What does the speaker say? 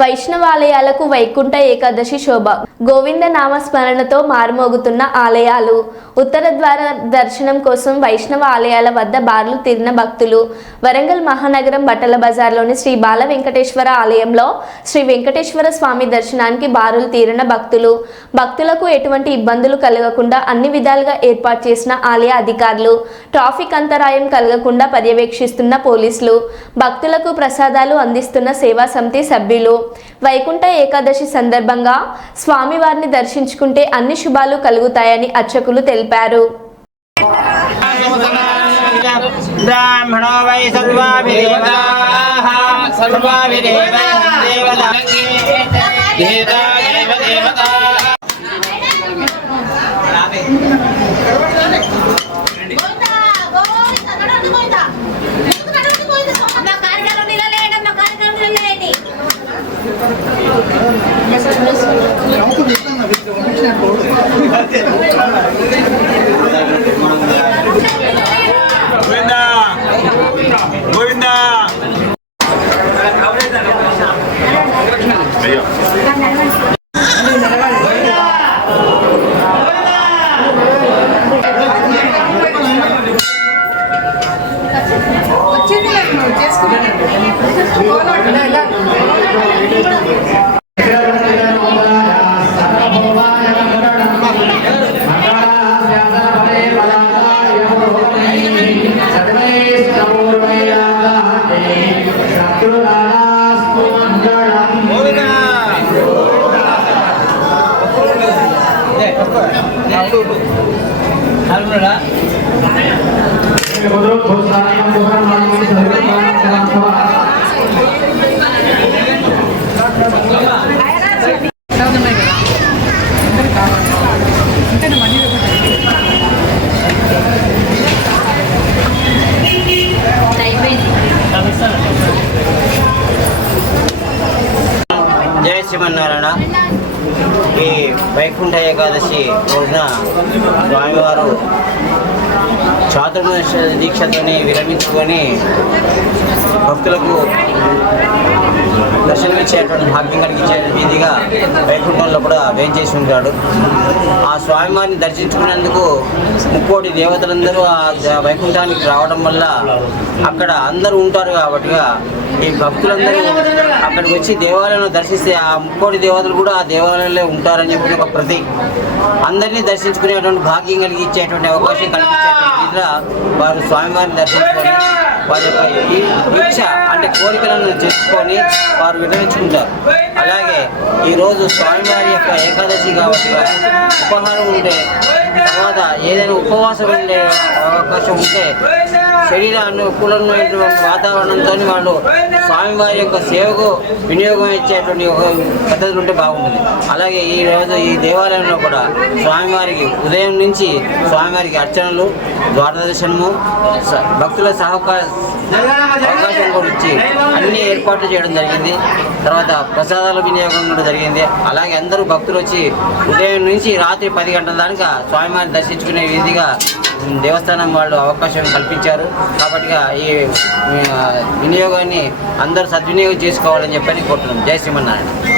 వైష్ణవాలయాలకు వైకుంఠ ఏకాదశి శోభ. గోవింద నామస్మరణతో మారుమోగుతున్న ఆలయాలు. ఉత్తర ద్వార దర్శనం కోసం వైష్ణవ ఆలయాల వద్ద బార్లు తీరిన భక్తులు. వరంగల్ మహానగరం బట్టల బజార్లోని శ్రీ బాల వెంకటేశ్వర ఆలయంలో శ్రీ వెంకటేశ్వర స్వామి దర్శనానికి బారులు తీరిన భక్తులు. భక్తులకు ఎటువంటి ఇబ్బందులు కలగకుండా అన్ని విధాలుగా ఏర్పాటు చేసిన ఆలయ అధికారులు. ట్రాఫిక్ అంతరాయం కలగకుండా పర్యవేక్షిస్తున్న పోలీసులు. భక్తులకు ప్రసాదాలు అందిస్తున్న సేవా సమితి సభ్యులు. వైకుంఠ ఏకాదశి సందర్భంగా స్వామివారిని దర్శించుకుంటే అన్ని శుభాలు కలుగుతాయని అర్చకులు తెలిపారు. జయ శ్రీమన్నారాయణ. ఈ వైకుంఠ ఏకాదశి రోజున స్వామివారు చాతుర్మాస దీక్షతోని విరమించుకొని భక్తులకు దర్శనమిచ్చేటువంటి భాగ్యం కలిగించే వీధిగా వైకుంఠంలో కూడా వేయించేసి ఉంటాడు. ఆ స్వామివారిని దర్శించుకునేందుకు ముక్కోటి దేవతలందరూ ఆ వైకుంఠానికి రావడం వల్ల అక్కడ అందరూ ఉంటారు కాబట్టి ఈ భక్తులందరూ అక్కడికి వచ్చి దేవాలయంలో దర్శిస్తే ఆ ముక్కోటి దేవతలు కూడా ఆ దేవాలయంలో ఉంటారని చెప్పిన ఒక ప్రతీక. అందరినీ దర్శించుకునేటువంటి భాగ్యం కలిగించేటువంటి అవకాశం కల్పించేటువంటి రీతిగా వారు స్వామివారిని దర్శించుకొని వారి యొక్క ఈ దీక్ష అంటే కోరికలను చేసుకొని వారు విరమించుకుంటారు. అలాగే ఈరోజు స్వామివారి యొక్క ఏకాదశి కాబట్టి ఉపహారం ఉంటే తర్వాత ఏదైనా ఉపవాసం ఉండే అవకాశం ఉంటే శరీరాన్ని అనుకూలమైనటువంటి వాతావరణంతో వాళ్ళు స్వామివారి యొక్క సేవకు వినియోగం ఇచ్చేటువంటి ఒక పద్ధతులు ఉంటే బాగుంటుంది. అలాగే ఈరోజు ఈ దేవాలయంలో కూడా స్వామివారికి ఉదయం నుంచి స్వామివారికి అర్చనలు, ద్వారదర్శనము, భక్తుల అవకాశం కూడా ఇచ్చి అన్ని ఏర్పాట్లు చేయడం జరిగింది. తర్వాత ప్రసాదాల వినియోగం కూడా జరిగింది. అలాగే అందరూ భక్తులు వచ్చి ఉదయం నుంచి రాత్రి 10 గంటల దాకా స్వామివారిని దర్శించుకునే విధిగా దేవస్థానం వాళ్ళు అవకాశం కల్పించారు. కాబట్టి ఈ వినియోగాన్ని అందరూ సద్వినియోగం చేసుకోవాలని చెప్పని కోరుతున్నాం. జై శ్రీమన్నారాయణ.